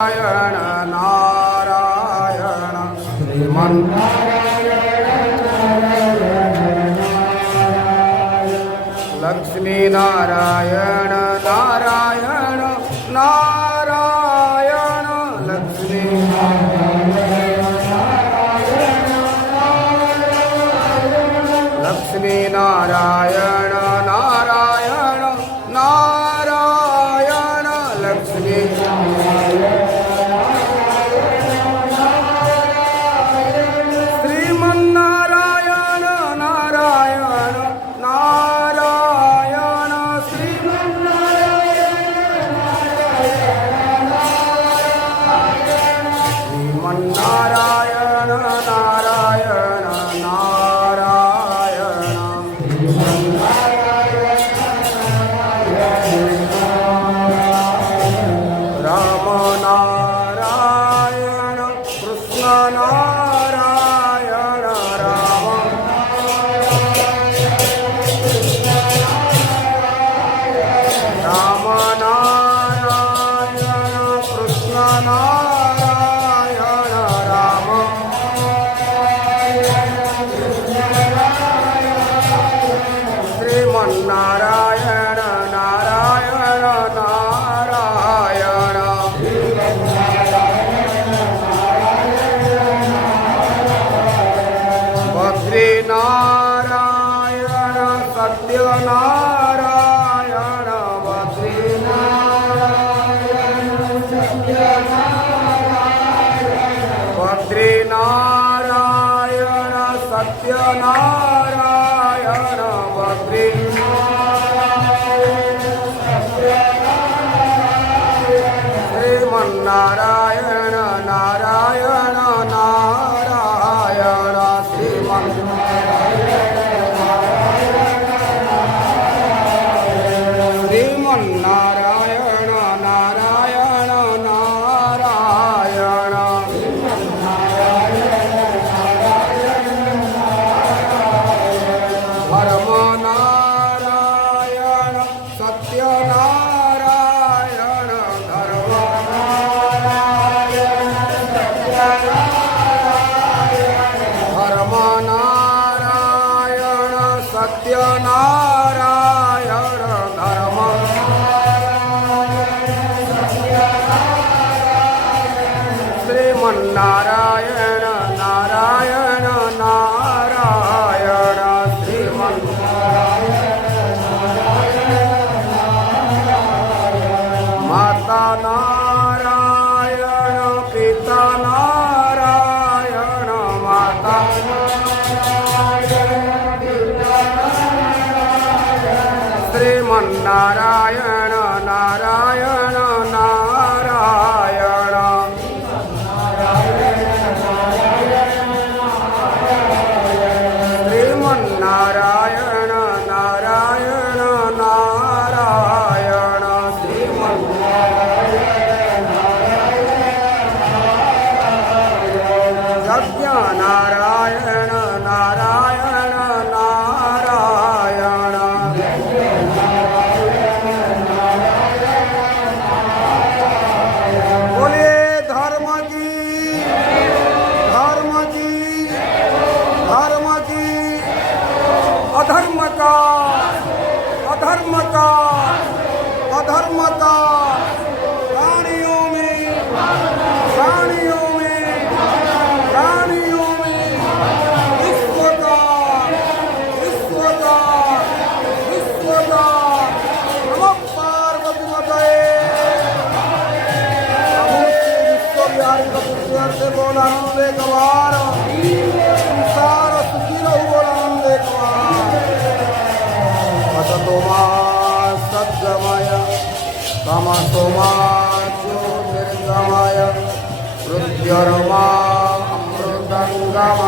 नारायण नारायण लक्ष्मी नारायण नारायण नारायण लक्ष्मी लक्ष्मी नारायण नारायण नारायण लक्ष्मी श्रीमन्नारायण नारायण नारायण श्रीमन्नारायण नारायण राम नारायण कृष्ण नारायण राम राम नारायण कृष्ण नारायण राम श्रीमन्नारायण नारायण नारायण बद्रीनारायण सत्यनारायण बद्रीनारायण सत्यनारायण श्रीमन्नारायण नारायण नारायण श्रीमन्नारायण नारायण नारायण धर्मनारायण सत्यनारायण धर्मनारायण सत्यनारायण धर्म श्रीमन्नारायण नारायण नारायण माता नारायण पिता नारायण माता श्रीमन्नारायण नारायण नारायण श्रीमन्नारायण नारायण नारायण यज्ञनारायण नारायण नारायण बोलिए धर्म की अधर्म का प्राणियों में विश्व का नमः पार्वती माताए विश्व बिहारी का पुत्र से बोला आनंद कवार संसार सुखी रहो बोला आनंद कवार असतोमा सद्गमय तमसोमा ज्योतिर्गमय मृत्युर्मा अमृतंगमय